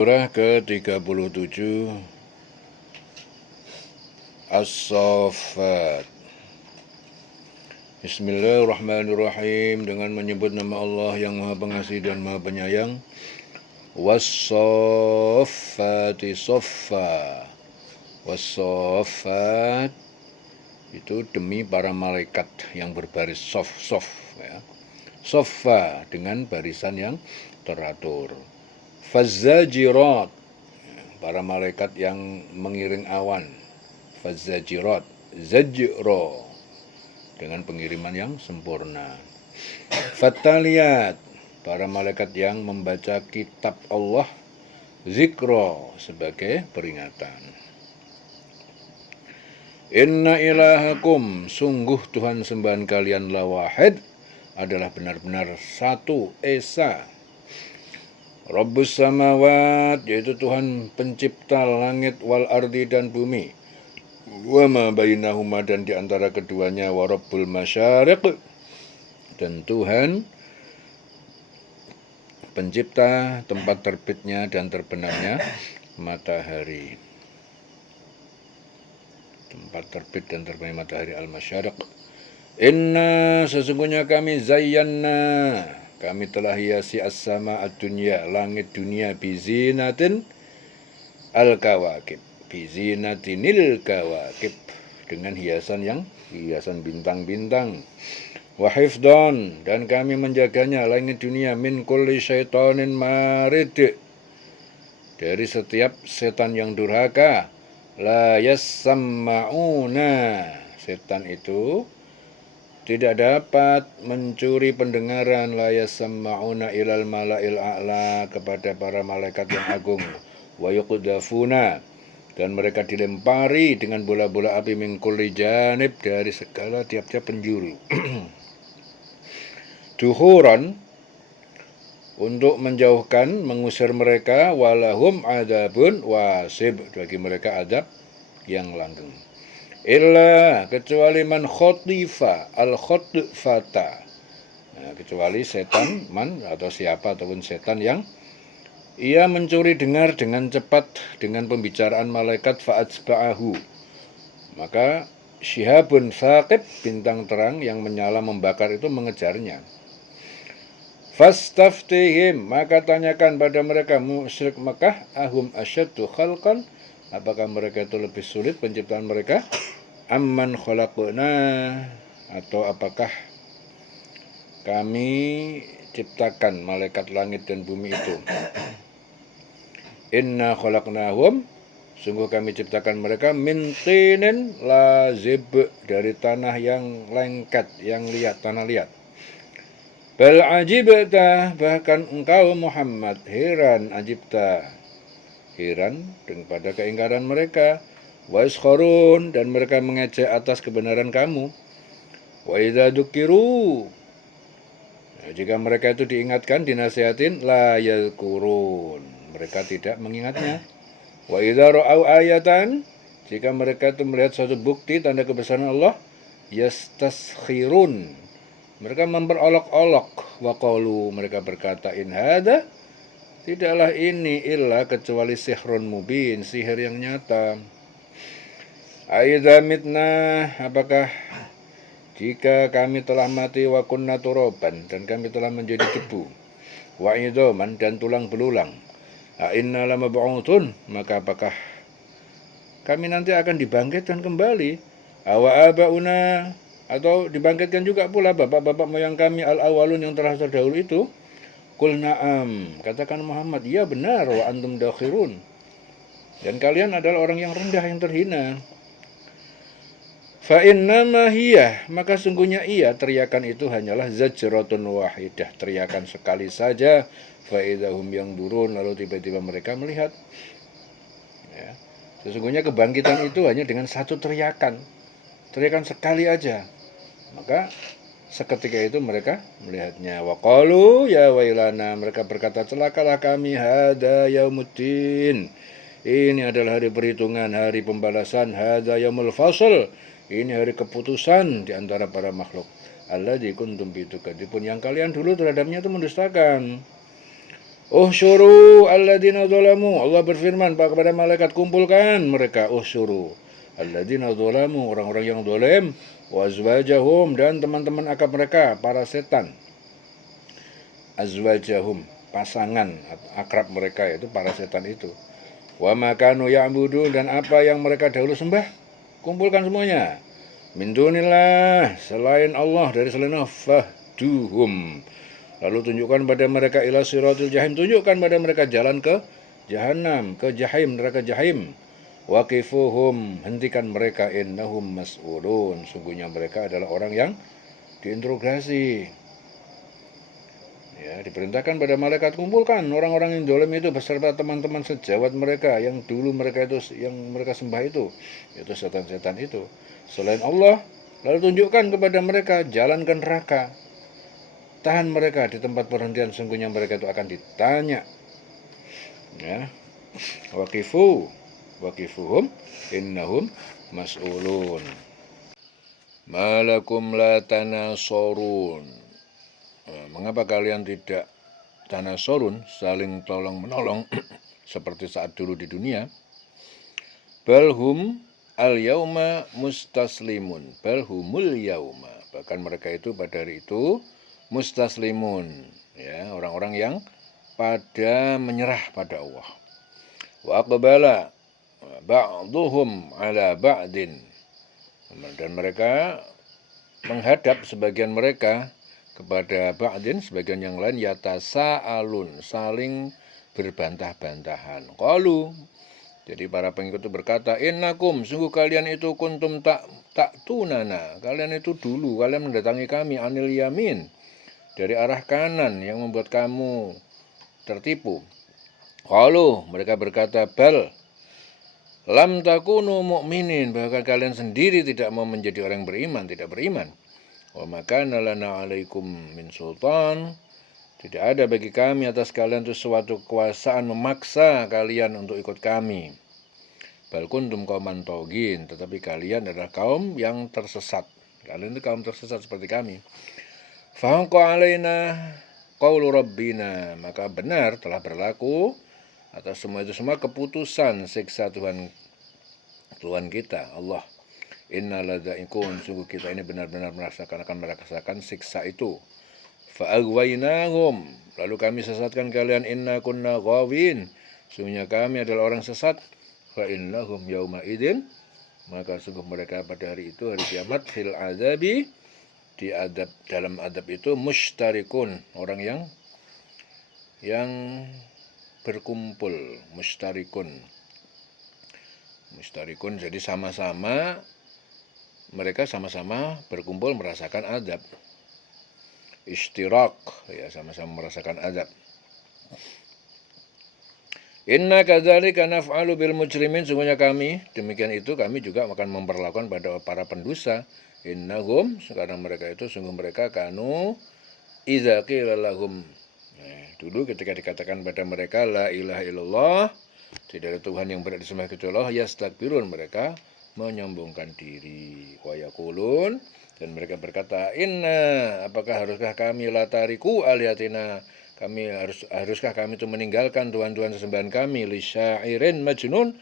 Surah ke-37 As-Saffat. Bismillahirrahmanirrahim. Dengan menyebut nama Allah yang Maha Pengasih dan Maha Penyayang. Was-Saffati Saffa. Was-Saffat itu demi para malaikat yang berbaris sof ya. Saffa dengan barisan yang teratur. Fazzajirat, para malaikat yang mengiring awan. Fazzajirat, zajro, dengan pengiriman yang sempurna. Fattaliyat, para malaikat yang membaca kitab Allah. Zikro, sebagai peringatan. Inna ilahakum, sungguh Tuhan sembahan kalian la wahid, adalah benar-benar satu, esa. Rabbus samawat, yaitu Tuhan pencipta langit wal ardi dan bumi. Wa ma bainahuma, dan di antara keduanya. Wa rabbul masyariq, dan Tuhan pencipta tempat terbitnya dan terbenamnya matahari. Tempat terbit dan terbitnya matahari, al-masyariq. Inna, sesungguhnya kami, zayyanna, kami telah hiasi as-sama ad-dunya, langit dunia, bizinatin al-kawakib, bizinatinil kawakib, dengan hiasan bintang-bintang. Wahifdon, dan kami menjaganya, langit dunia, min kulli syaitanin marid, dari setiap setan yang durhaka. La yassamma'una, setan itu tidak dapat mencuri pendengaran. La yassamma'una ilal mala'il a'la, kepada para malaikat yang agung. Wa yuqdafuna, dan mereka dilempari dengan bola-bola api min kulli janib, dari segala tiap-tiap penjuru. Duhuran, untuk menjauhkan, mengusir mereka. Walahum adabun wasib, bagi mereka adab yang langgeng. Illa, kecuali man khotifa, al-khotfata, nah, kecuali setan, man atau siapa ataupun setan yang ia mencuri dengar dengan cepat dengan pembicaraan malaikat. Fa'atsba'ahu, maka syihabun thaqib, bintang terang yang menyala membakar itu mengejarnya. Fastaftihim, maka tanyakan pada mereka, musyrik Makkah, ahum asyaddu khalqan, apakah mereka itu lebih sulit penciptaan mereka, amman khalaqna, atau apakah kami ciptakan malaikat langit dan bumi itu. Inna khalaqnahum, sungguh kami ciptakan mereka, min tinin lazib, dari tanah yang lengket, yang liat, tanah liat. Bal ajibta, bahkan engkau Muhammad heran, ajibta, heran kepada keingkaran mereka. Wa iskharun, dan mereka mengejek atas kebenaran kamu. Wa idza dukiru, jika mereka itu diingatkan, dinasihatin, la yadhkurun, mereka tidak mengingatnya. Wa idza ra'au ayatan, jika mereka itu melihat suatu bukti tanda kebesaran Allah, yastaskhirun, mereka memperolok-olok. Wa qalu, mereka berkata, in hada, tidaklah ini illa kecuali sihrun mubin, sihir yang nyata. Aidza mitna, apakah jika kami telah mati, wa kunna turaban, dan kami telah menjadi debu, wa idzaman, dan tulang belulang, a inna lamab'utsun, maka apakah kami nanti akan dibangkitkan kembali. Awa abauna, atau dibangkitkan juga pula bapak-bapak moyang kami, al-awalun, yang telah terdahulu itu. Qul na'am, katakan Muhammad, ya benar, wa antum dakhirun, dan kalian adalah orang yang rendah, yang terhina. Fa innama hiya, maka sungguhnya ia, teriakan itu hanyalah zajratun wahidah, teriakan sekali saja. Fa idahum yang durun, lalu tiba-tiba mereka melihat. Ya. Sesungguhnya kebangkitan itu hanya dengan satu teriakan sekali aja. Maka seketika itu mereka melihatnya. Wa qalu ya wailana, mereka berkata, celakalah kami, hada yaumuddin, ini adalah hari perhitungan, hari pembalasan. Hada yaumul fasl, ini hari keputusan di antara para makhluk. Alladzi kuntum bihi tukadzibun, yang kalian dulu terhadapnya itu mendustakan. Uhsyuru alladzina zalamu. Allah berfirman kepada malaikat, kumpulkan mereka. Uhsyuru alladzina zalamu, orang-orang yang zalim, wa azwajahum, dan teman-teman akab mereka, para setan. Azwajahum, pasangan akrab mereka, yaitu para setan itu. Wa makanu ya'budu, dan apa yang mereka dahulu sembah, kumpulkan semuanya. Min dunillah, selain Allah, dari selain Allah, fahduhum, lalu tunjukkan pada mereka ila siratul jahim, tunjukkan pada mereka jalan ke jahanam, ke jahim, neraka jahim. Waqifuhum, hentikan mereka, innahum mas'ulun, sungguhnya mereka adalah orang yang diinterogasi. Ya, diperintahkan pada malaikat, kumpulkan orang-orang yang zalim itu beserta teman-teman sejawat mereka yang dulu mereka itu, yang mereka sembah itu setan-setan itu selain Allah, lalu tunjukkan kepada mereka jalan ke neraka. Tahan mereka di tempat perhentian, sungguhnya mereka itu akan ditanya. Ya, waqifuhum innahum mas'ulun. Malakum la tanasorun. Mengapa kalian tidak tanasorun, saling tolong menolong seperti saat dulu di dunia? Balhum al yauma mustaslimun, balhumul yauma, bahkan mereka itu pada hari itu mustaslimun, ya, orang-orang yang pada menyerah pada Allah. Wa aqbala ba'duhum ala ba'din, dan mereka menghadap sebagian mereka kepada ba'din, sebagian yang lain, yatasa'alun, saling berbantah-bantahan. Qalu, jadi para pengikut itu berkata, innakum, sungguh kalian itu kuntum tak tunana, kalian itu dulu, kalian mendatangi kami, anil yamin, dari arah kanan, yang membuat kamu tertipu. Qalu, mereka berkata, bal lam takunu mu'minin, bahkan kalian sendiri tidak mau menjadi orang yang beriman, tidak beriman. Wa makana lana alaikum min sultan, tidak ada bagi kami atas kalian itu suatu kekuasaan memaksa kalian untuk ikut kami. Bal kuntum qauman togin, tetapi kalian adalah kaum yang tersesat. Kalian itu kaum tersesat seperti kami. Fahaqa alaina qaulu rabbina, maka benar telah berlaku atas semua itu semua keputusan siksa Tuhan kita, Allah. Inna ladzaikun, sungguh kita ini benar-benar akan merasakan siksa itu. Fa'aghwaynahum, lalu kami sesatkan kalian, inna kunna ghawin, sungguhnya kami adalah orang sesat. Fa innahum yauma idzin, maka sungguh mereka pada hari itu, hari kiamat, fil azabi, di adab, dalam adab itu, musytarikun, orang yang berkumpul, musytarikun, jadi sama-sama, mereka sama-sama berkumpul merasakan adab. Ishtirak, ya, sama-sama merasakan adab. Inna kadzalika naf'alu bil mujrimin, sungguhnya kami, demikian itu kami juga akan memperlakukan pada para pendosa. Innahum, sekarang mereka itu, sungguh mereka, kanu idza qila lahum, dulu ketika dikatakan pada mereka la ilaha illallah, tidak ada Tuhan yang berhak disembah kecuali Allah, yastakbirun, mereka menyombongkan diri. Wa yaqulun, dan mereka berkata, inna, apakah haruskah kami latariku alihatina, haruskah kami itu meninggalkan tuhan-tuhan sesembahan kami, li syairin majnun,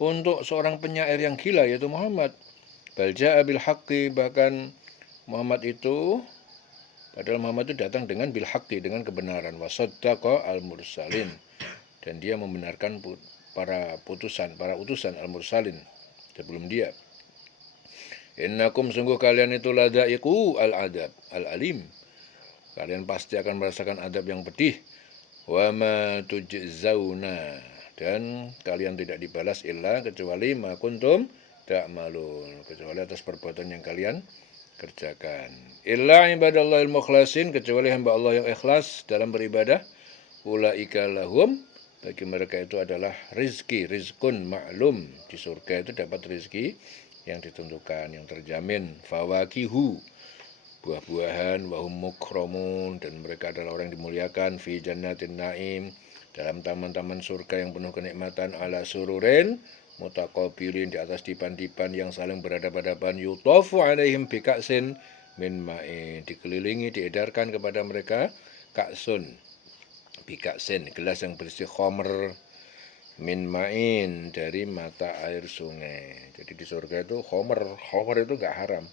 untuk seorang penyair yang gila, yaitu Muhammad. Bal ja'a bil haqqi, bahkan Muhammad itu, padahal Muhammad itu datang dengan bil haqqi, dengan kebenaran. Wa saddaqa al mursalin, dan dia membenarkan para utusan al mursalin sebelum dia. Innakum, sungguh kalian itu ladaiku al adab al alim, kalian pasti akan merasakan adab yang pedih. Wa ma tujzauna, dan kalian tidak dibalas illa, kecuali ma kuntum ta'malun, kecuali atas perbuatan yang kalian kerjakan. Illa ibadallahil mukhlasin, kecuali hamba Allah yang ikhlas dalam beribadah. Ulaika lahum, bagi mereka itu adalah rizkun ma'lum, di surga itu dapat rizki yang ditentukan, yang terjamin. Fawakihu, buah-buahan, wahum mukramun, dan mereka adalah orang yang dimuliakan, fi jannatin naim, dalam taman-taman surga yang penuh kenikmatan, ala sururin mutaqabilin, di atas dipan-dipan yang saling berhadapan-hadapan, yutafu alaihim bika'sin min ma'in, dikelilingi, diedarkan kepada mereka ka'sun, bikaksin, gelas yang berisi khomer, min ma'in, dari mata air sungai. Jadi di surga itu khomer itu gak haram.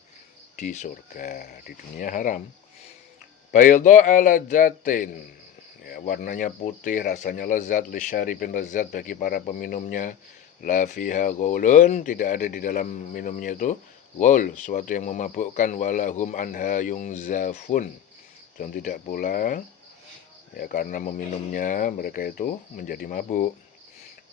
Di surga, di dunia haram. Bayda ala jatin, ya, warnanya putih, rasanya lezat, lisyaribin lezat bagi para peminumnya. La fiha gaulun, tidak ada di dalam minumnya itu gaul, suatu yang memabukkan. Walahum anha yungzafun, dan tidak pula ya karena meminumnya mereka itu menjadi mabuk.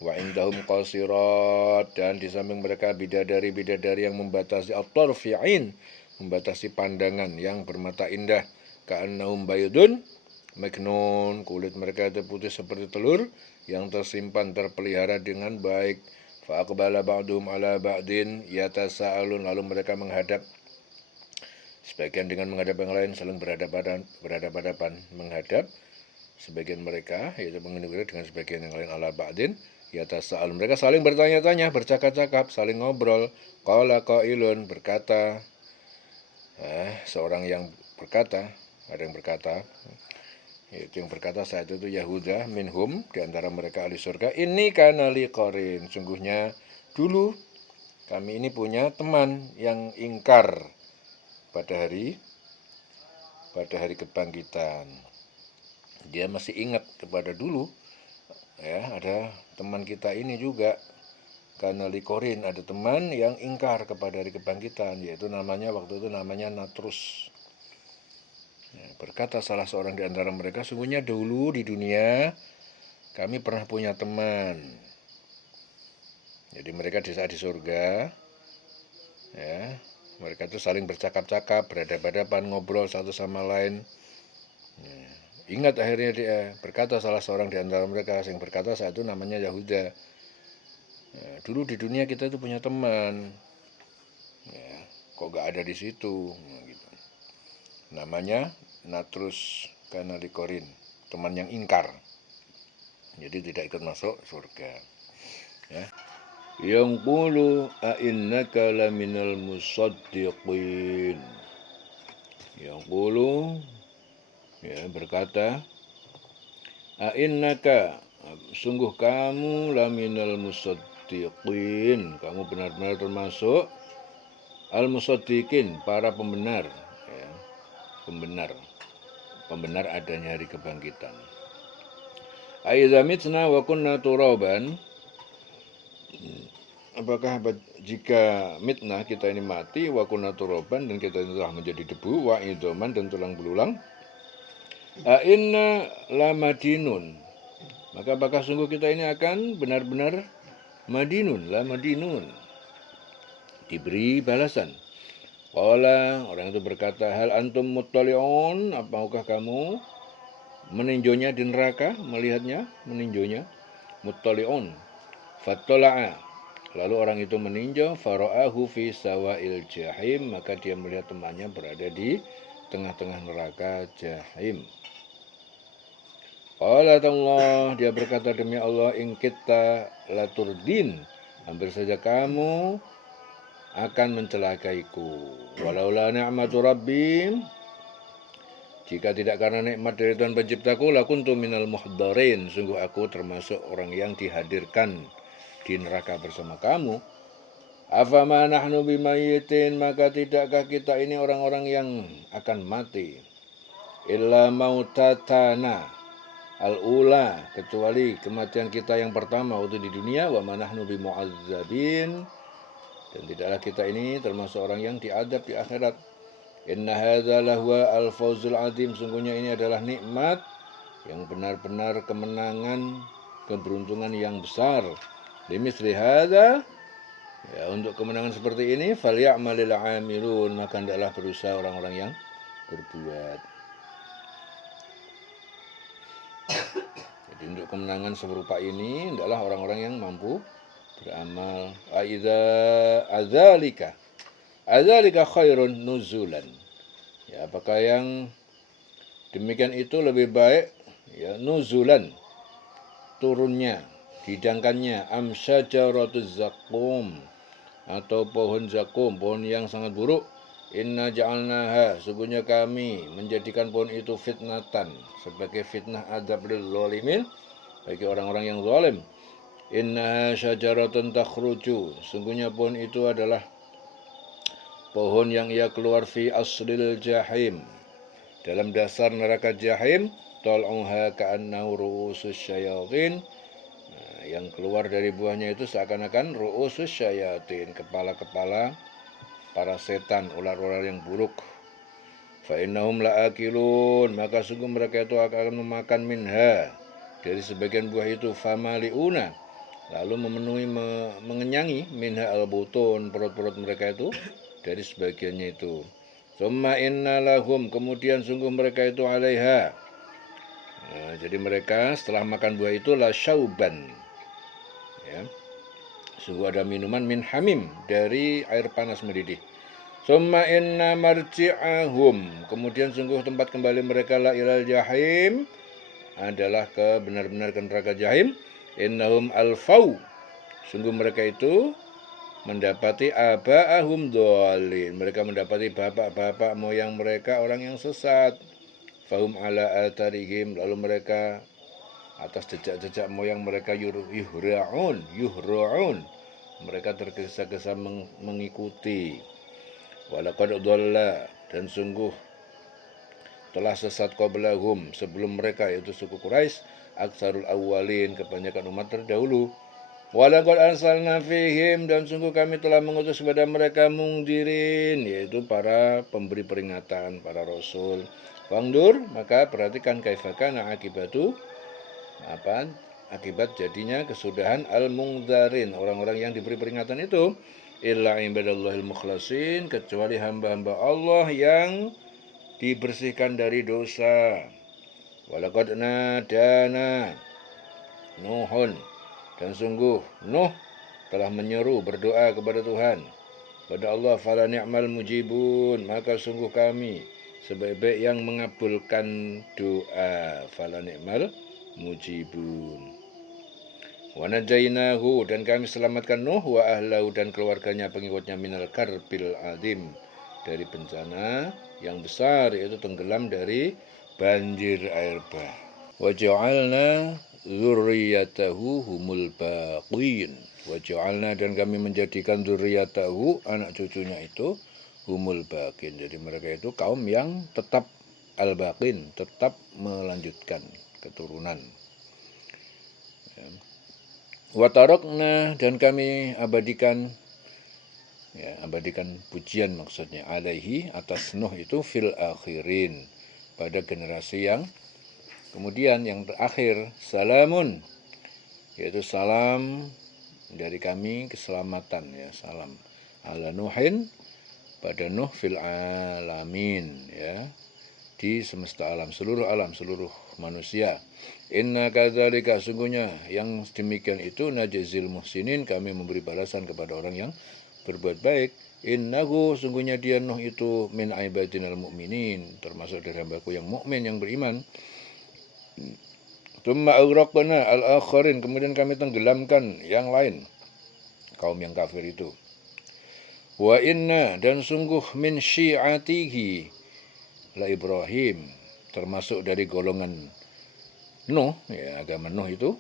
Wa indahum qasirat, dan di samping mereka bidadari-bidadari yang membatasi at-tarfi'in, membatasi pandangan yang bermata indah. Ka'annahum baydun maknun, kulit mereka itu putih seperti telur yang tersimpan terpelihara dengan baik. Fa aqbala ba'dhum ala ba'din yatasaalun, lalu mereka menghadap sebagian dengan menghadap yang lain, saling berhadapan menghadap sebagian mereka, yaitu menghadap dengan sebagian yang lain, ala ba'din yatasaalun, mereka saling bertanya-tanya, bercakap-cakap, saling ngobrol. Qala qailun, berkata seorang yang berkata, ada yang berkata, yaitu yang berkata saat itu Yahuda minhum, di antara mereka ahli surga, ini kana li qarin, sungguhnya dulu kami ini punya teman yang ingkar pada hari kebangkitan. Dia masih ingat kepada dulu, ya, ada teman kita ini juga, kana li qarin, ada teman yang ingkar kepada hari kebangkitan, yaitu waktu itu namanya Natrus. Berkata salah seorang di antara mereka, sungguhnya dulu di dunia kami pernah punya teman. Jadi mereka di saat di surga, ya, mereka itu saling bercakap-cakap, berhadapan-hadapan, ngobrol satu sama lain. Ingat akhirnya dia berkata salah seorang di antara mereka, yang berkata saat itu namanya Yahuda. Dulu di dunia kita itu punya teman, ya, kok gak ada di situ, gitu. Namanya Natrus kana li qarin, teman yang ingkar, jadi tidak ikut masuk surga. Ya. Yang qulu a'innaka laminal musaddiqin. Yang qulu, ya, berkata, a'innaka, sungguh kamu laminal musaddiqin, kamu benar-benar termasuk al-musaddiqin, para pembenar, ya, pembenar adanya hari kebangkitan. Aidza mitna wa kunna turaban, apakah jika mitna, kita ini mati, wa kunna turaban, dan kita ini telah menjadi debu, wa idzaman, dan tulang belulang, a inna lamadinun, maka apakah sungguh kita ini akan benar-benar lamadinun, diberi balasan. Qala, orang itu berkata, hal antum muttali'un, apakah kamu meninjaunya di neraka, melihatnya, meninjaunya. Muttali'un, fattala'a, lalu orang itu meninjau, fara'ahu fi sawa'il jahim, maka dia melihat temannya berada di tengah-tengah neraka jahim. Qala Allah, dia berkata, demi Allah, in kita laturdin, hampir saja kamu akan mencelakaiku. Walaula ni'matu rabbi, jika tidak karena nikmat dari Tuhan penciptaku, lakuntu minal muhdarin, sungguh aku termasuk orang yang dihadirkan di neraka bersama kamu. Afama nahnu bimayitin, maka tidakkah kita ini orang-orang yang akan mati. Illa mautatana al-ula, kecuali kematian kita yang pertama waktu di dunia. Wa ma nahnu bimu'azzabin, dan tidaklah kita ini termasuk orang yang diadab di akhirat. Inna hadza lahwa al-fawzul azim, sungguhnya ini adalah nikmat yang benar-benar kemenangan, keberuntungan yang besar. Limisli hadza, ya, untuk kemenangan seperti ini, falya'malil 'amilun, maka hendaklah berusaha orang-orang yang berbuat. Jadi untuk kemenangan serupa ini, hendaklah orang-orang yang mampu beramal. Adzalika khairun nuzulan, ya, apakah yang demikian itu lebih baik, ya, nuzulan, turunnya, hidangkannya, am syajaratuz zakum, atau pohon zakum, pohon yang sangat buruk, Inna ja'alnaha, sungguhnya kami menjadikan pohon itu fitnatan, sebagai fitnah adab lil zalimin, bagi orang-orang yang zalim. Innaha syajaratun takhruju, sungguhnya pohon itu adalah pohon yang ia keluar fi aslil jahim, dalam dasar neraka jahim. Tal'uha ka'annahu ru'usus syayatin, yang keluar dari buahnya itu seakan-akan ru'usus syayatin, kepala-kepala para setan, ular-ular yang buruk. Fa innahum la'akilun, maka sungguh mereka itu akan memakan minha, dari sebagian buah itu, famaliuna, lalu memenuhi, mengenyangi, minha al-butun, perut-perut mereka itu dari sebagiannya itu. Summa inna lahum, kemudian sungguh mereka itu alaiha, jadi mereka setelah makan buah itu la syauban, ya, sungguh ada minuman min hamim, dari air panas mendidih. Summa inna marji'ahum, kemudian sungguh tempat kembali mereka la ilal jahim, adalah ke benar-benar ke neraka jahim. Innahum alfau, sungguh mereka itu mendapati aba'ahum dhalin, mereka mendapati bapak-bapak moyang mereka orang yang sesat. Fahum ala atharihim, lalu mereka atas jejak-jejak moyang mereka yuhra'un, mereka tergesa-gesa mengikuti. Walaqad dhalla, dan sungguh telah sesat qablahum, sebelum mereka, yaitu suku Quraisy, aksarul awwalin, kebanyakan umat terdahulu. Walaqad arsalna fihim, dan sungguh kami telah mengutus kepada mereka mungdirin, yaitu para pemberi peringatan, para rasul. Fangdur, maka perhatikan kaifakana akibatu, akibat jadinya kesudahan al-mungdarin, orang-orang yang diberi peringatan itu. Illa ibadallahil mukhlasin, kecuali hamba-hamba Allah yang dibersihkan dari dosa. Walaqad nadana Nuhun, dan sungguh Nuh telah menyeru, berdoa kepada Tuhan, pada Allah. Fala ni'mal mujibun, maka sungguh kami sebaik-baik yang mengabulkan doa. Fala ni'mal mujibun. Wa najainahu, dan kami selamatkan Nuh, wa ahlahu, dan keluarganya, pengikutnya, minal karbil azim, dari bencana yang besar, yaitu tenggelam dari banjir air bah. Wa ja'alna dzurriyyatahu humul baqin, wa ja'alna, dan kami menjadikan dzurriyyatahu, anak cucunya itu, humul baqin, jadi mereka itu kaum yang tetap al-baqin, tetap melanjutkan keturunan. Wa tarakna, dan kami abadikan, ya, abadikan pujian maksudnya, alaihi, atas Nuh itu, fil akhirin, pada generasi yang kemudian, yang terakhir. Salamun, yaitu salam dari kami, keselamatan, ya, salam ala Nuhin, pada Nuh, fil alamin, ya, di semesta alam, seluruh manusia. Inna kadzalika, sungguhnya yang demikian itu, najzil muhsinin, kami memberi balasan kepada orang yang berbuat baik. Innahu, sungguhnya dia Nuh itu, min ibadinal mu'minin, termasuk dari hambaku yang mukmin, yang beriman. Tsumma aghraqna al-akharin, kemudian kami tenggelamkan yang lain, kaum yang kafir itu. Wa inna, dan sungguh, min syi'atihi la Ibrahim, termasuk dari golongan Nuh, ya, agama Nuh itu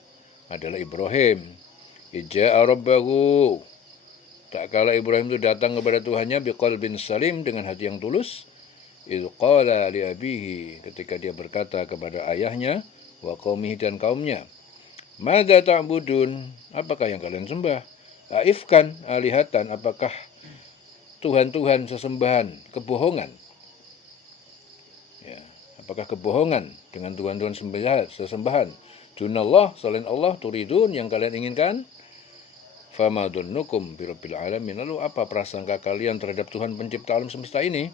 adalah Ibrahim. Ija'a rabbahu, tak kala Ibrahim itu datang kepada Tuhannya, biqalbin salim, dengan hati yang tulus. Idh qala li abihi, ketika dia berkata kepada ayahnya, wa qaumihi, dan kaumnya, madza ta'budun, apakah yang kalian sembah? Aifkan alihatan, apakah Tuhan-Tuhan sesembahan, kebohongan, ya, apakah kebohongan dengan Tuhan-Tuhan sesembahan? Dunallah, selain Allah, turidun, yang kalian inginkan. Fama dhunnukum birabbil alamin, lalu apa prasangka kalian terhadap Tuhan pencipta alam semesta ini?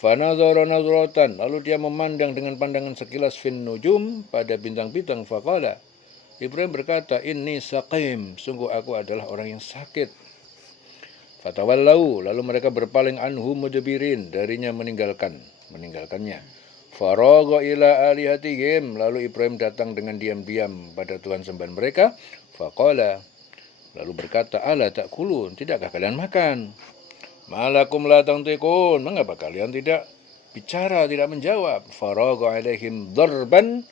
Fanadhara nadratan, lalu dia memandang dengan pandangan sekilas, fin nujum, pada bintang-bintang. Faqala, Ibrahim berkata, inni saqim, sungguh aku adalah orang yang sakit. Fatawallau, lalu mereka berpaling, anhu mudbirin, darinya meninggalkannya. Faragha ila alihatihim, lalu Ibrahim datang dengan diam-diam pada Tuhan sembahan mereka. Faqala, lalu berkata, ala ta'kulun, tidakkah kalian makan? Malakum la tantiqun, mengapa kalian tidak bicara, tidak menjawab? Faragha alaihim darban,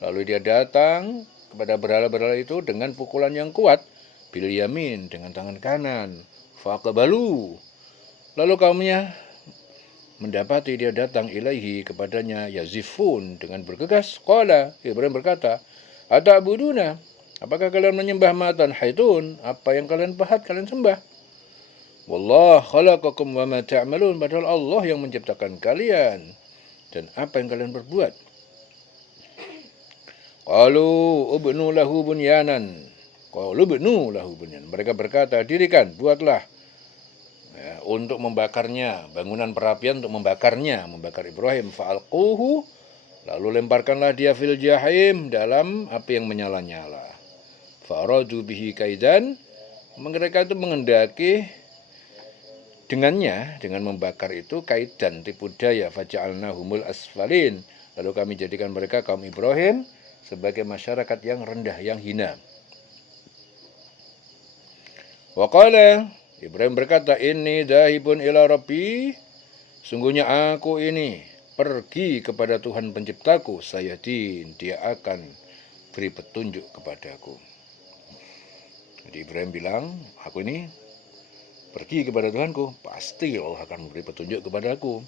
lalu dia datang kepada berhala-berhala itu dengan pukulan yang kuat, bil yamin, dengan tangan kanan. Faqbalu, lalu kaumnya mendapati dia datang ilaihi, kepadanya, yazifun, dengan bergegas. Qala, Ibrahim berkata, ata'buduna, apakah kalian menyembah matan haitun, apa yang kalian pahat kalian sembah? Wallah khalaqakum wa ma ta'malun, padahal Allah yang menciptakan kalian dan apa yang kalian berbuat. Qalu ubnu lahu bunyanan. Qalu ubnu lahu bunyanan. Mereka berkata, dirikan, buatlah ya, untuk membakarnya, bangunan perapian untuk membakar Ibrahim. Fa'alquhu, lalu lemparkanlah dia fil jahim, dalam api yang menyala-nyala. Fa'aradu bihi kaidan, mereka itu mengendaki dengannya, dengan membakar itu, kaidan, tipu daya. Faja'alnahumul asfalin, lalu kami jadikan mereka kaum Ibrahim sebagai masyarakat yang rendah, yang hina. Wa qala, Ibrahim berkata, inni dahibun ila rabbi, sungguhnya aku ini pergi kepada Tuhan penciptaku, sayadin, dia akan beri petunjuk kepadaku. Jadi Ibrahim bilang, aku ini pergi kepada Tuhanku, pasti Allah akan memberi petunjuk kepadaku.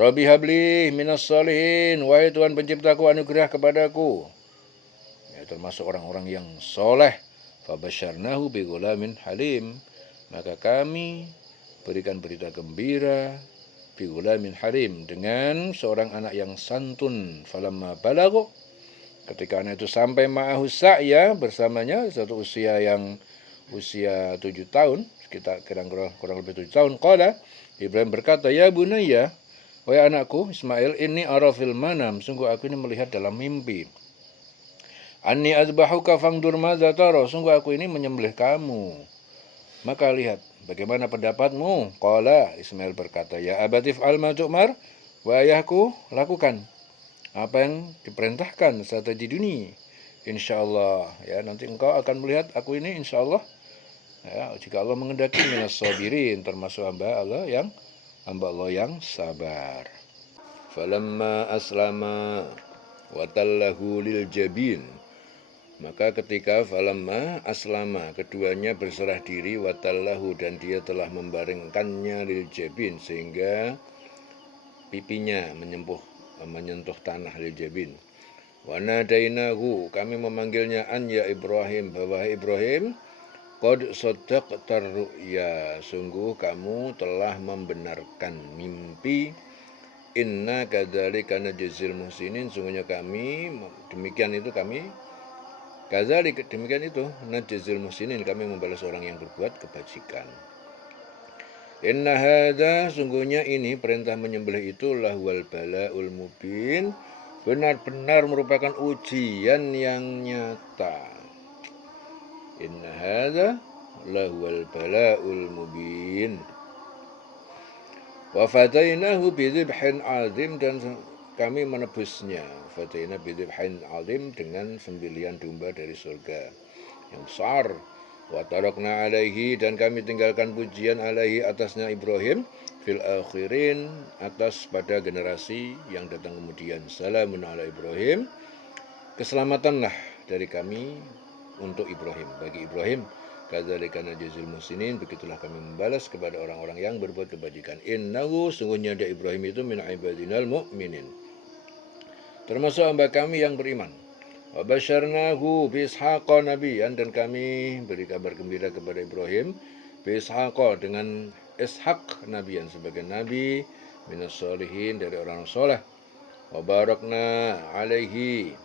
Rabbi habli minas salihin, wahai Tuhan penciptaku, anugerah kepadaku, ya, termasuk orang-orang yang soleh. Fabasyarnahu bighulamin halim, maka kami berikan berita gembira, bighulamin halim, dengan seorang anak yang santun. Falamma balagha, ketika anak itu sampai ma'ahu sa'ya, bersamanya, satu usia 7 tahun, sekitar kurang lebih 7 tahun. Qala, Ibrahim berkata, ya bunayya, wahai anakku Ismail, ini arafil manam, sungguh aku ini melihat dalam mimpi. Anni azbahuka fangdur madza tara, sungguh aku ini menyembelih kamu, maka lihat bagaimana pendapatmu. Qala, Ismail berkata, ya abatif al ma tu'mar, wahai ayahku, lakukan apa yang diperintahkan strategi dunia. Insyaallah, ya, nanti engkau akan melihat aku ini insyaallah, ya, jika Allah mengendaki, minas sabirin, termasuk hamba Allah yang sabar. Falamma aslama wa tallahu lil jabin, maka ketika falamma aslama, keduanya berserah diri, wa tallahu, dan dia telah membaringkannya, lil jabin, sehingga pipinya menyentuh tanah, lil jabin. Wa nadainahu, kami memanggilnya, an ya Ibrahim, bahwa Ibrahim, qad saddaqtar ru'ya, sungguh kamu telah membenarkan mimpi. Inna kadzalika najzil muhsinin, sungguhnya kami, demikian itu kami, kadzalik, demikian itu, najzil muhsinin, kami membalas orang yang berbuat kebajikan. Inna hadza, sungguhnya ini perintah menyembelih itu, lahwal balaul mubin, benar-benar merupakan ujian yang nyata. Inna hadza lahwal balaul mubin. Wa fadainahu bidzibhin azim, dan kami menebusnya, fadaina bidzibhin azim, dengan sembelihan domba dari surga yang besar. Wa tarakna alaihi, dan kami tinggalkan pujian alaihi, atasnya Ibrahim, fil akhirin, atas pada generasi yang datang kemudian. Salamun ala Ibrahim, keselamatanlah dari kami untuk Ibrahim, bagi Ibrahim. Kadzalika najzil muhsinin, begitulah kami membalas kepada orang-orang yang berbuat kebajikan. Innahu, sungguhnya dia Ibrahim itu, min ibadinal mu'minin, termasuk hamba kami yang beriman. Wa basyarnahu bi ishaqa nabiyyan, dan kami beri kabar gembira kepada Ibrahim, bi ishaqa, dengan Ishaq nabiyyan, sebagai nabi, minas sholihin, dari orang soleh. Wa barakna alaihi,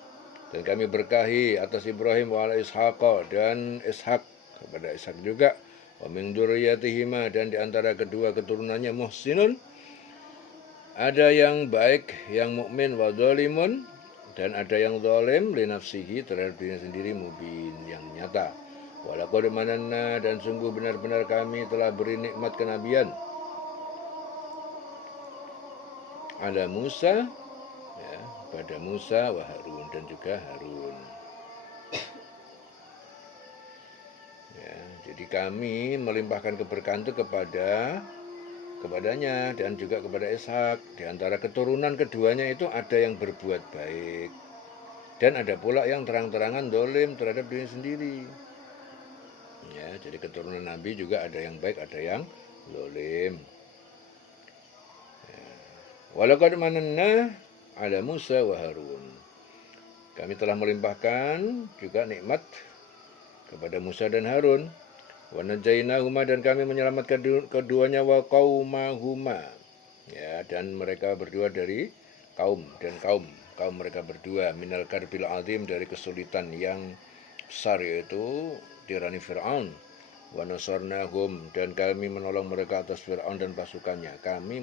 dan kami berkahi atas Ibrahim, wa ala Ishaqa, dan Ishaq, kepada Ishaq juga. Wa min dzurriyyatihima, dan diantara kedua keturunannya, muhsinun, ada yang baik, yang mukmin, wa dzalimun, dan ada yang zalim, li nafsihi, terhadap dirinya sendiri, mubin, yang nyata. Wa laqad mananna, dan sungguh benar-benar kami telah beri nikmat kenabian, ala Musa, ya, pada Musa, wa Harun, dan juga Harun. Ya, jadi kami melimpahkan keberkahan itu kepada kepadanya dan juga kepada Ishak. Di antara keturunan keduanya itu ada yang berbuat baik dan ada pula yang terang-terangan dolim terhadap diri sendiri. Ya, jadi keturunan Nabi juga ada yang baik, ada yang dolim. Ya. Walaqad mananna ala Musa wa Harun. Kami telah melimpahkan juga nikmat kepada Musa dan Harun. Wa najainahuma, dan kami menyelamatkan keduanya, wa qaumahuma. Ya, dan mereka berdua dari kaum mereka berdua, minal karbil azim, dari kesulitan yang besar, yaitu tirani Fir'aun. Wa nasarnahum, dan kami menolong mereka atas Fir'aun dan pasukannya. Kami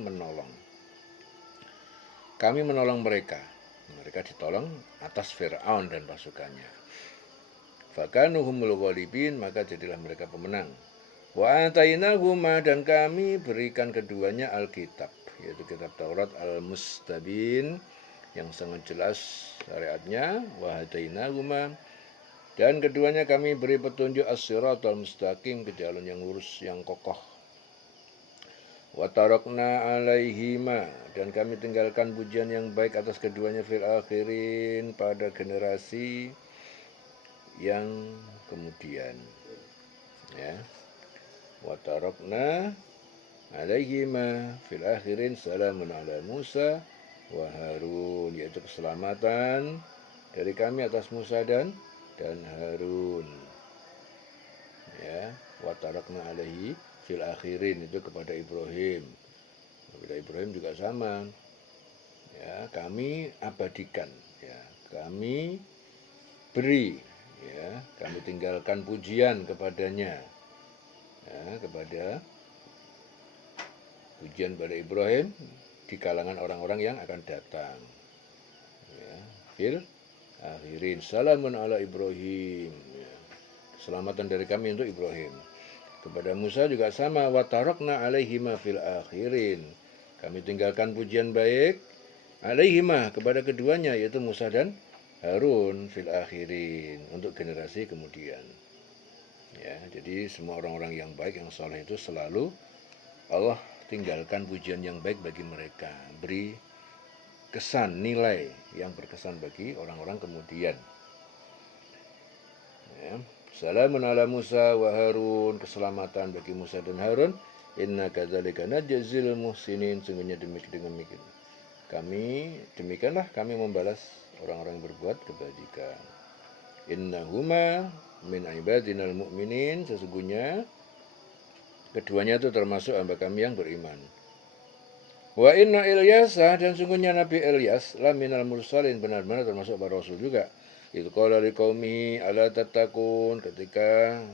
menolong mereka ditolong atas Fir'aun dan pasukannya. Fakanuhumul ghalibin, maka jadilah mereka pemenang. Wa atainahuma, dan kami berikan keduanya Alkitab, yaitu kitab Taurat al-Mustabin, yang sangat jelas syariatnya. Wa atainahuma, dan keduanya kami beri petunjuk as-siratal mustaqim, ke jalan yang lurus, yang kokoh. Wa tarakna alaihima, dan kami tinggalkan pujian yang baik atas keduanya fil akhirin, pada generasi yang kemudian. Ya. Wa tarakna alaihima fil akhirin salamun ala Musa wa Harun, yaitu keselamatan dari kami atas Musa dan Harun. Ya, wa tarakna alaihi fil akhirin, itu kepada Ibrahim. Kepada Ibrahim juga sama. Ya, kami abadikan, ya, kami beri, ya, kami tinggalkan pujian kepadanya, ya, kepada pujian pada Ibrahim di kalangan orang-orang yang akan datang. Ya, fil akhirin salamun ala Ibrahim, ya, keselamatan dari kami untuk Ibrahim. Kepada Musa juga sama, wa tarakna alaihima fil akhirin, kami tinggalkan pujian baik alaihima, kepada keduanya, yaitu Musa dan Harun, fil akhirin, untuk generasi kemudian. Ya, jadi semua orang-orang yang baik, yang saleh itu selalu Allah tinggalkan pujian yang baik bagi mereka, beri kesan, nilai yang berkesan bagi orang-orang kemudian. Ya. Salamun ala Musa wa Harun, keselamatan bagi Musa dan Harun. Inna kadzalika najzil muhsinin, sungguhnya demikianlah kami membalas orang-orang yang berbuat kebajikan. Innahuma min ibadinal mu'minin, sesungguhnya keduanya itu termasuk hamba kami yang beriman. Wa inna Ilyasa, dan sungguhnya Nabi Ilyas, la minal mursalin, benar-benar termasuk para rasul juga. Itu qala liqaumihi ala tattaqun, ketika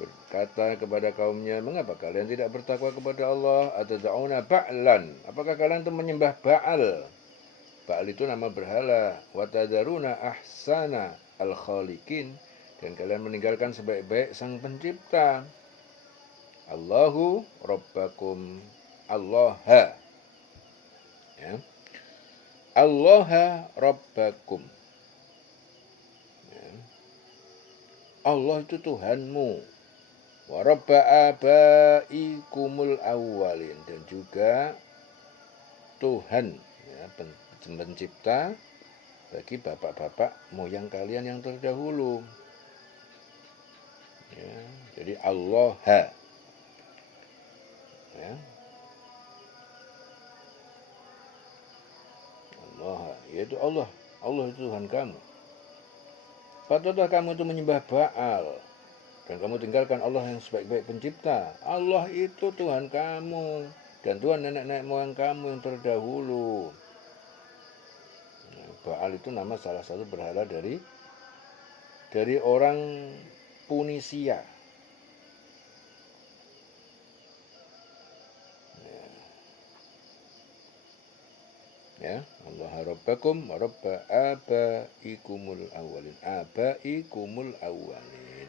berkata kepada kaumnya, mengapa kalian tidak bertakwa kepada Allah? Atad'una ba'lan, apakah kalian itu menyembah Ba'al? Ba'al itu nama berhala. Wa tadaruna ahsana al-khaliqin, dan kalian meninggalkan sebaik-baik sang pencipta. Allahu rabbakum, Allaha, ya, Allaha rabbakum, ya. Allah itu Tuhanmu. Wa rabba abaikumul awwalin, dan juga Tuhan, ya, pencipta bagi bapak-bapak moyang kalian yang terdahulu. Ya, jadi Allaha, ya, Allah, yaitu Allah itu Tuhan kamu. Patutlah kamu itu menyembah Baal, dan kamu tinggalkan Allah yang sebaik-baik pencipta. Allah itu Tuhan kamu dan Tuhan nenek-nenek moyang kamu yang terdahulu. Baal itu nama salah satu berhala dari orang Punisia. Ya, Allah rabbakum wa rabba abaikumul awwalin, abaikumul awwalin.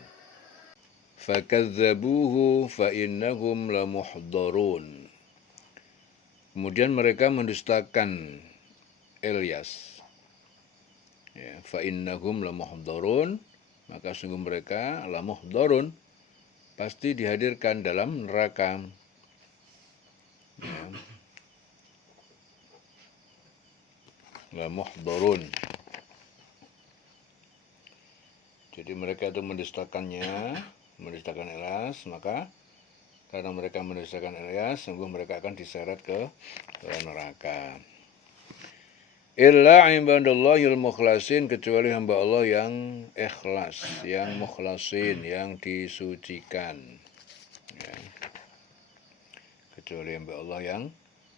Fakadzabuhu fa innahum lamuhdharun. Kemudian mereka mendustakan Ilyas. Ya, fa innahum lamuhdharun, maka sungguh mereka lamuhdharun, pasti dihadirkan dalam neraka. ya, la muhdharun. Jadi mereka itu mendustakannya, mendustakan Ilyas, maka karena mereka mendustakan Ilyas, sungguh mereka akan diseret ke neraka. Illa ibadallahil mukhlasin, kecuali hamba Allah yang ikhlas, yang mukhlasin, yang disucikan. Ya. Kecuali hamba Allah yang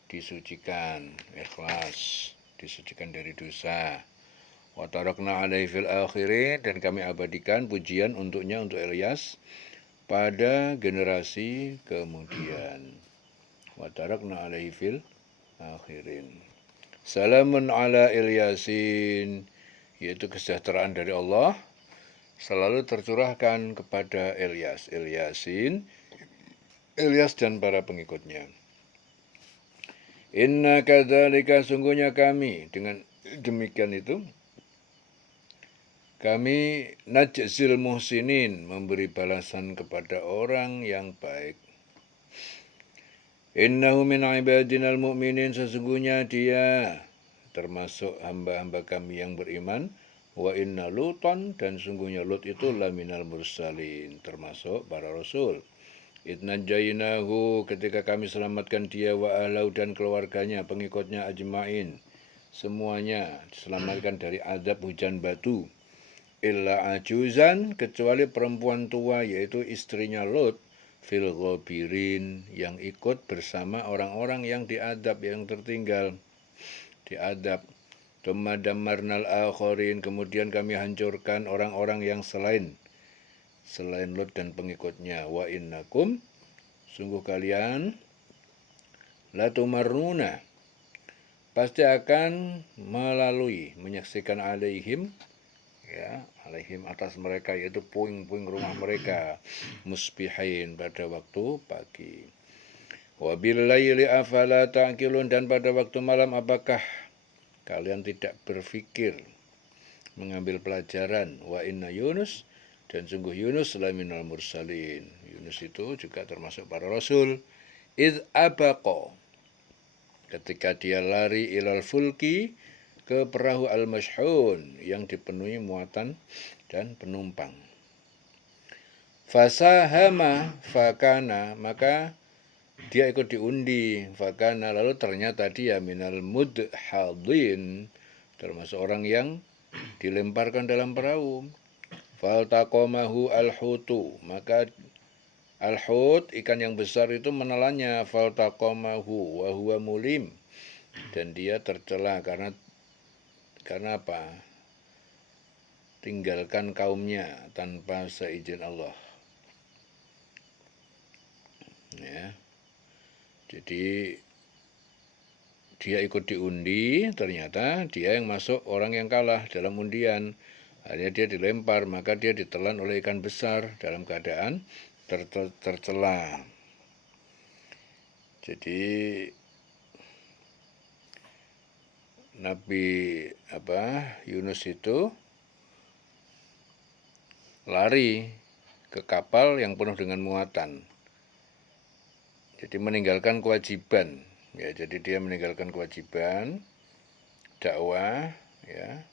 disucikan, ikhlas, disucikan dari dosa. Wa tarakna alaihi fil akhirin, dan kami abadikan pujian untuknya, untuk Ilyas, pada generasi kemudian. Wa tarakna alaihi fil akhirin. Salamun ala Ilyasin, yaitu kesejahteraan dari Allah selalu tercurahkan kepada Ilyas, Ilyasin, Ilyas dan para pengikutnya. Inna kadzalika, sungguhnya kami dengan demikian itu, kami najzil muhsinin, memberi balasan kepada orang yang baik. Innahu min ibadinal mu'minin, sesungguhnya dia termasuk hamba-hamba kami yang beriman. Wa inna Luton, dan sungguhnya Lut itu laminal mursalin, termasuk para rasul. Idnajainahu, ketika kami selamatkan dia, wa ahlau, dan keluarganya, pengikutnya, ajmain, semuanya diselamatkan dari azab hujan batu. Illa ajuzan, kecuali perempuan tua, yaitu istrinya Lut, fil ghabirin, yang ikut bersama orang-orang yang diadab, yang tertinggal diadab. Tsumma dammarnal akharin, kemudian kami hancurkan orang-orang yang selain Lut dan pengikutnya. Wa innakum, sungguh kalian, latumarruna, pasti akan melalui, menyaksikan alaihim, ya, alaihim, atas mereka, yaitu puing-puing rumah mereka, musbihin, pada waktu pagi. Wa billaili afala ta'qilun, dan pada waktu malam apakah kalian tidak berpikir mengambil pelajaran. Wa inna Yunus, dan sungguh Yunus laminal mursalin, Yunus itu juga termasuk para rasul. Id abaqa, ketika dia lari, ilal fulki, ke perahu al-mashhun, yang dipenuhi muatan dan penumpang. Fasahama fakana, maka dia ikut diundi. Fakana, lalu ternyata dia minal mudhadin, termasuk orang yang dilemparkan dalam perahu. Faltaqamahu al-hutu, maka al-hut, ikan yang besar itu menelannya. Faltaqamahu wa huwa mulim, dan dia tercela karena apa? Tinggalkan kaumnya tanpa seizin Allah. Ya. Jadi dia ikut diundi, ternyata dia yang masuk orang yang kalah dalam undian. Akhirnya dia dilempar, maka dia ditelan oleh ikan besar dalam keadaan tercela. Jadi Nabi Yunus itu lari ke kapal yang penuh dengan muatan. Jadi meninggalkan kewajiban, ya, jadi dia meninggalkan kewajiban dakwah, ya,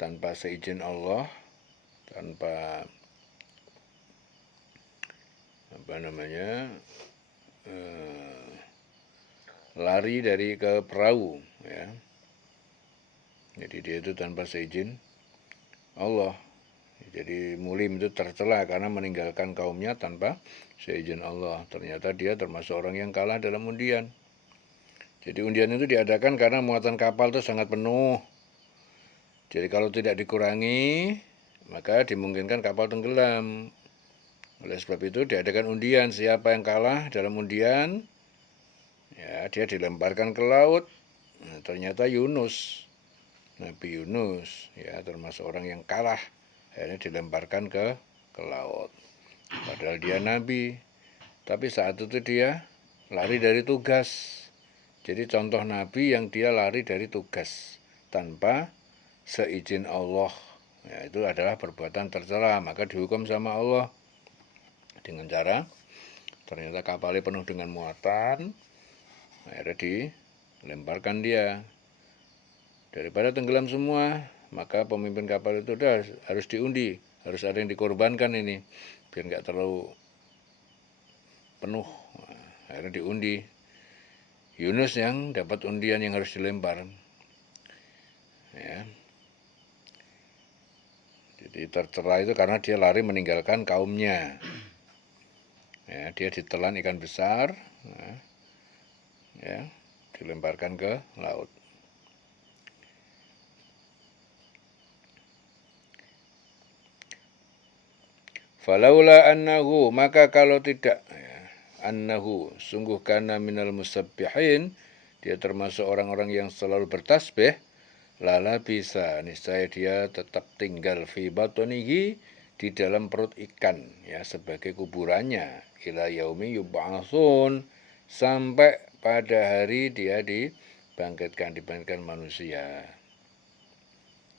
tanpa seizin Allah, tanpa lari dari ke perahu, ya. Jadi dia itu tanpa seizin Allah. Jadi mulim itu tercela karena meninggalkan kaumnya tanpa seizin Allah. Ternyata dia termasuk orang yang kalah dalam undian. Jadi undian itu diadakan karena muatan kapal itu sangat penuh. Jadi kalau tidak dikurangi, maka dimungkinkan kapal tenggelam. Oleh sebab itu diadakan undian, siapa yang kalah dalam undian, ya, dia dilemparkan ke laut. Nah, ternyata Yunus, Nabi Yunus, ya, termasuk orang yang kalah, akhirnya dilemparkan ke laut. Padahal dia nabi, tapi saat itu dia lari dari tugas. Jadi contoh nabi yang dia lari dari tugas tanpa seizin Allah, ya, itu adalah perbuatan tercela, maka dihukum sama Allah dengan cara ternyata kapalnya penuh dengan muatan, Akhirnya dilemparkan dia. Daripada tenggelam semua, maka pemimpin kapal itu udah harus diundi, harus ada yang dikorbankan ini biar nggak terlalu penuh. Akhirnya diundi. Yunus yang dapat undian yang harus dilempar. Ya. Jadi tercela itu karena dia lari meninggalkan kaumnya. Ya, dia ditelan ikan besar, ya, dilemparkan ke laut. Falaula annahu, maka kalau tidak, ya, annahu, sungguh kana minal musabbihin, dia termasuk orang-orang yang selalu bertasbih, lala bisa, niscaya dia tetap tinggal fi batonihi, di dalam perut ikan, ya, sebagai kuburannya, ila yaumi yub'atsun, sampai pada hari dia dibangkitkan manusia.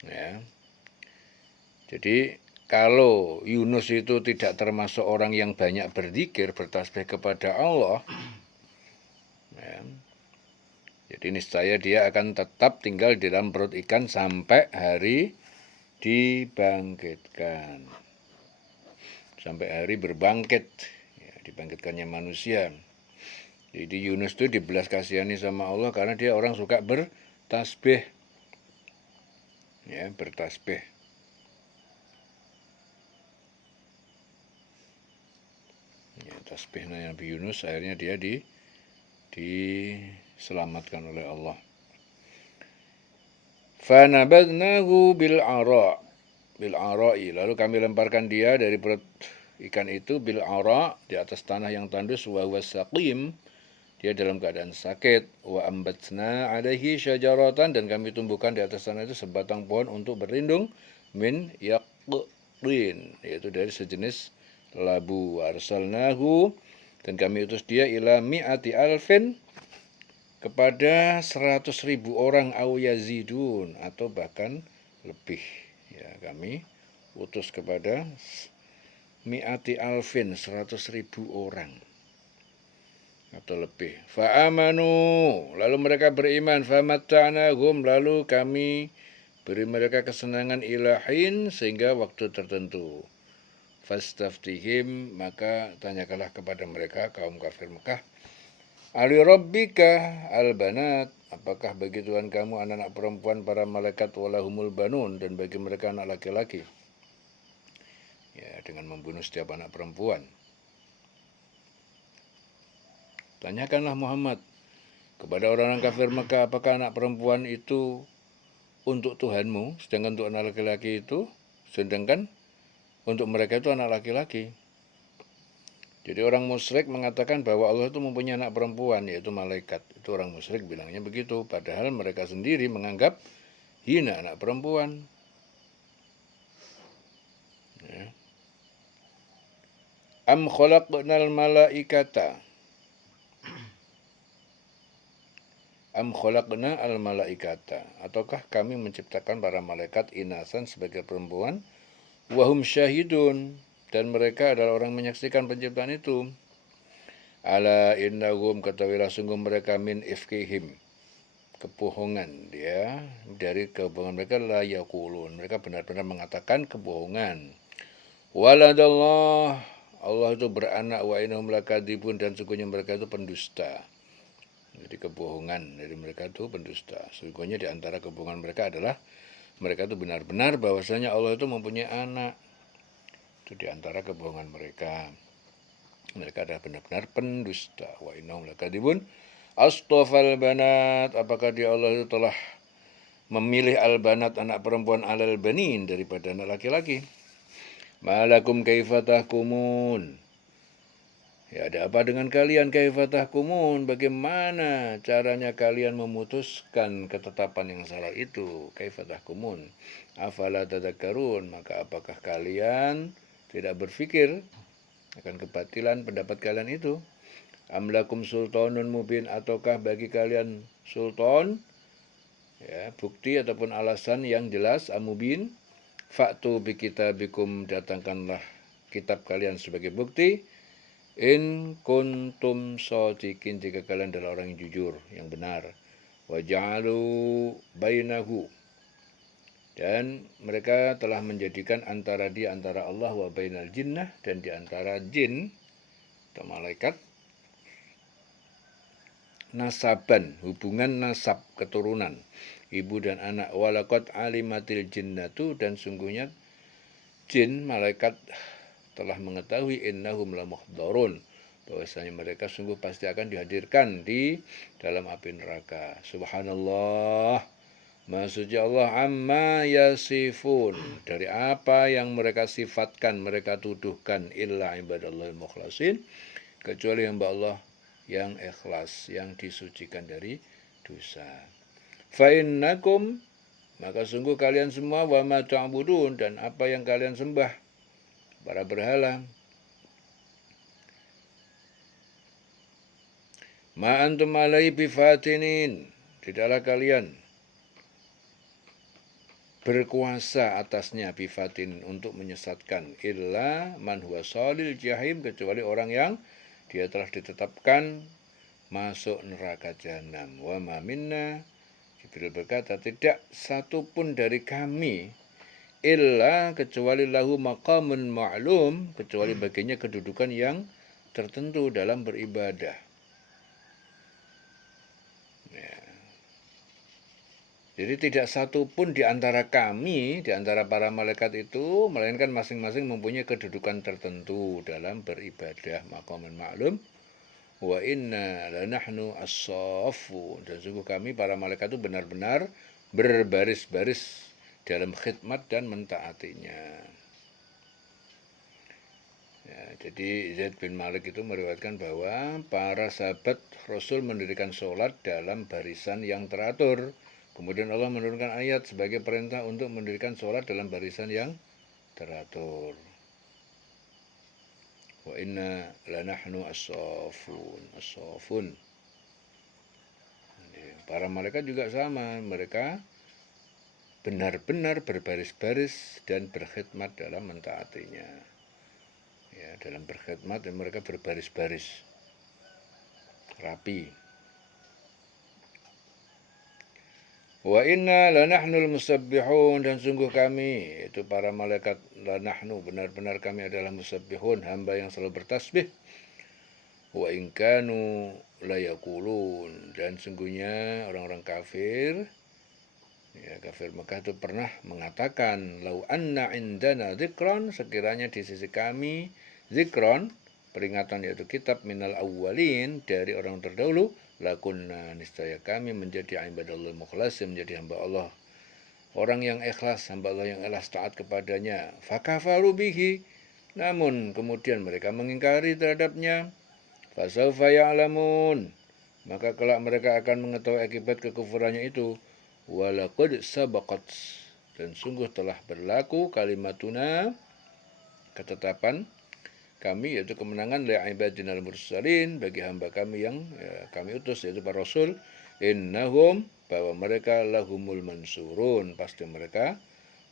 Ya. Jadi kalau Yunus itu tidak termasuk orang yang banyak berzikir, bertasbih kepada Allah, ya, jadi niscaya dia akan tetap tinggal di dalam perut ikan sampai hari dibangkitkan. Sampai hari berbangkit, ya, dibangkitkannya manusia. Jadi Yunus itu dibelas kasihani sama Allah karena dia orang suka bertasbih. Ya, bertasbih. Ya, tasbihnya Nabi Yunus akhirnya dia diselamatkan oleh Allah. Fanabadnahu bil ara'i, lalu kami lemparkan dia dari perut ikan itu bil ara', di atas tanah yang tandus, wa wasaqim, dia dalam keadaan sakit, wa ambatna alaihi syajaratan, dan kami tumbuhkan di atas tanah itu sebatang pohon untuk berlindung, min yaqtin, yaitu dari sejenis labu. Arsalnahu, dan kami utus dia ila mi'ati alfin, kepada 100.000 orang, au yazidun, atau bahkan lebih. Ya, kami utus kepada mi'ati alfin, 100.000 orang atau lebih. Fa'amanu, lalu mereka beriman. Famatta'nahum, lalu kami beri mereka kesenangan ilahin, sehingga waktu tertentu. Fastaftihim, maka tanyakanlah kepada mereka, kaum kafir Mekah, Ali rabbika albanat, apakah bagi Tuhan kamu anak-anak perempuan para malaikat, walahumul banun, dan bagi mereka anak laki-laki, ya, dengan membunuh setiap anak perempuan. Tanyakanlah Muhammad kepada orang-orang kafir Mekah, apakah anak perempuan itu untuk Tuhanmu, sedangkan untuk anak laki-laki itu, sedangkan untuk mereka itu anak laki-laki. Jadi orang musyrik mengatakan bahwa Allah itu mempunyai anak perempuan, yaitu malaikat. Itu orang musyrik bilangnya begitu, padahal mereka sendiri menganggap hina anak perempuan. Ya. Am khalaqnal malaikata, am khalaqna al malaikata, ataukah kami menciptakan para malaikat inasan sebagai perempuan, wahum syahidun, dan mereka adalah orang menyaksikan penciptaan itu. Ala innahum, ketahuilah sungguh mereka, min ifkihim, kebohongan dia, dari kebohongan mereka, la yaqulun, mereka benar-benar mengatakan kebohongan. Waladallah, Allah itu beranak, wa innahum lakadzibun, dan sungguhnya mereka itu pendusta. Jadi kebohongan dari mereka itu pendusta. Sungguhnya di antara kebohongan mereka adalah mereka itu benar-benar bahwasanya Allah itu mempunyai anak. Itu di antara kebohongan mereka. Mereka adalah benar-benar pendusta. Wa innahum lakadzibun. Astofal banat, apakah dia Allah itu telah memilih al-banat, anak perempuan, alal banin, daripada anak laki-laki. Malakum kaifa tahkumun, ya, ada apa dengan kalian? Kaifa tahkumun, bagaimana caranya kalian memutuskan ketetapan yang salah itu? Kaifa tahkumun, afala tadakkarun, maka apakah kalian tidak berpikir akan kebatilan pendapat kalian itu? Amlakum sultanun mubin, ataukah bagi kalian sultan, ya, bukti ataupun alasan yang jelas, amubin. Fa'tu bi kitabikum, datangkanlah kitab kalian sebagai bukti. In kuntum shadiqin, jika kalian adalah orang yang jujur, yang benar. Wa ja'alu bainahu, dan mereka telah menjadikan antara Allah wa bainal jinnah, dan di antara jin atau malaikat, nasaban, hubungan nasab, keturunan, ibu dan anak. Walaqad alimatil jinnatu, dan sungguhnya jin, malaikat, telah mengetahui innahum lamuhdharun, bahwasanya mereka sungguh pasti akan dihadirkan di dalam api neraka. Subhanallah, Maha suci Allah, amma yasifun, dari apa yang mereka sifatkan, mereka tuduhkan, illa ibadallahil mukhlasin, kecuali hamba Allah yang ikhlas, yang disucikan dari dosa. Fa innakum, maka sungguh kalian semua, wa ma ta'budun, dan apa yang kalian sembah, para berhala, ma antum alaihi bifatinin, tidaklah kalian berkuasa atasnya, bifatin, untuk menyesatkan, illa man huwa salil jahim, kecuali orang yang dia telah ditetapkan masuk neraka jahanam. Wa ma minna, Jibril berkata, tidak satu pun dari kami, illa, kecuali lahu maqamun ma'lum, kecuali baginya kedudukan yang tertentu dalam beribadah. Ya. Jadi tidak satu pun di antara kami, di antara para malaikat itu, melainkan masing-masing mempunyai kedudukan tertentu dalam beribadah, maqamun ma'lum. Wa inna lanahnu as-saffun, dan sungguh kami para malaikat itu benar-benar berbaris-baris dalam khidmat dan mentaatinya. Ya, jadi Zaid bin Malik itu meriwayatkan bahwa para sahabat Rasul mendirikan sholat dalam barisan yang teratur. Kemudian Allah menurunkan ayat sebagai perintah untuk mendirikan sholat dalam barisan yang teratur. Wa inna lanahnu as-saffun. Para malaikat juga sama, mereka benar-benar berbaris-baris dan berkhidmat dalam mentaatinya. Ya, dalam berkhidmat dan mereka berbaris-baris rapi. Wa inna lanahnul musabbihun, dan sungguh kami, yaitu para malaikat, lanahnu, benar-benar kami adalah musabbihun, hamba yang selalu bertasbih. Wa in kanu layaqulun, dan sungguhnya orang-orang kafir, ya, kafir Mekah itu pernah mengatakan, lau anna indana dzikran, sekiranya di sisi kami zikron, peringatan, yaitu kitab, minal awwalin, dari orang terdahulu, lakunna, niscaya kami menjadi ibadallah mukhlasin, menjadi hamba Allah, orang yang ikhlas, hamba Allah yang ikhlas taat kepadanya. Fakafaru bihi, namun kemudian mereka mengingkari terhadapnya. Fasawfa ya'lamun, maka kelak mereka akan mengetahui akibat kekufurannya itu. Walaqad sabaqat, dan sungguh telah berlaku kalimatuna, ketetapan kami, yaitu kemenangan, li ibadinal mursalin, bagi hamba kami yang kami utus, yaitu para rasul. Innahum, bahwa mereka lahumul mansurun, pasti mereka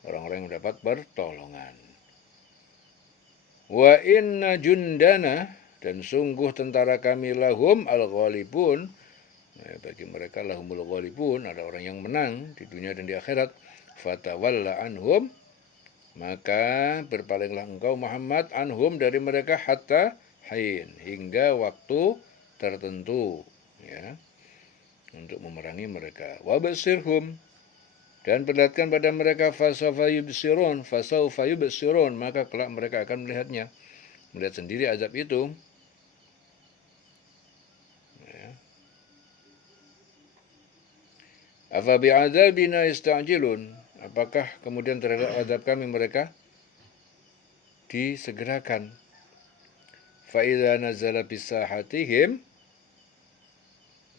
orang-orang yang mendapat pertolongan. Wa inna jundana, dan sungguh tentara kami, lahum al-ghalibun, bagi mereka lahumul ghalibun, ada orang yang menang di dunia dan di akhirat. Fatawalla anhum, maka berpalinglah engkau Muhammad, anhum, dari mereka, hatta hain, hingga waktu tertentu, ya, untuk memerangi mereka. Wabasirhum, dan perlihatkan pada mereka, fasawfa yubsirun, maka kelak mereka akan melihatnya, melihat sendiri azab itu. Afa bi'adzabina yasta'jilun, apakah kemudian terhadap azab kami mereka disegerakan. Fa idza nazala bisahatihim,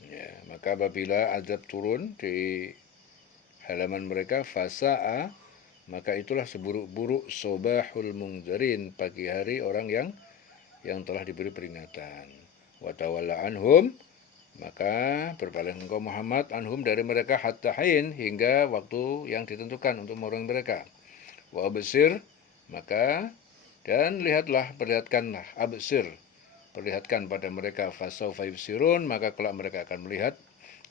ya, maka apabila azab turun di halaman mereka, fasa'a, maka itulah seburuk-buruk sobahul munzirin, pagi hari orang yang telah diberi peringatan. Wa tawalla anhum, maka berpaling engkau Muhammad, anhum, dari mereka, hatta hain, hingga waktu yang ditentukan untuk memerangi mereka. Wa absir, maka dan lihatlah, perlihatkanlah, absir, perlihatkan pada mereka fasaufa yubsirun, maka kelak mereka akan melihat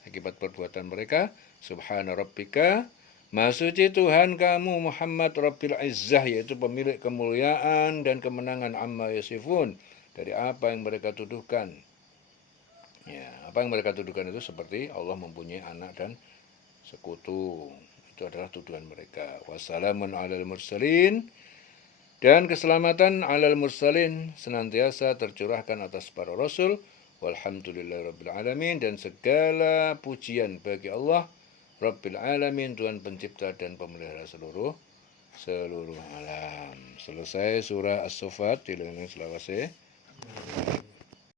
akibat perbuatan mereka. Subhana rabbika, Maha suci Tuhan kamu Muhammad Rabbil Izzah, yaitu pemilik kemuliaan dan kemenangan, amma yasifun, dari apa yang mereka tuduhkan. Ya, apa yang mereka tuduhkan itu seperti Allah mempunyai anak dan sekutu. Itu adalah tuduhan mereka. Wassalamun alal mursalin, dan keselamatan alal mursalin senantiasa tercurahkan atas para rasul. Walhamdulillahirabbil alamin, dan segala pujian bagi Allah Rabbil alamin, Tuhan pencipta dan pemelihara seluruh alam. Selesai surah As-Saffat, dilengeng selawase.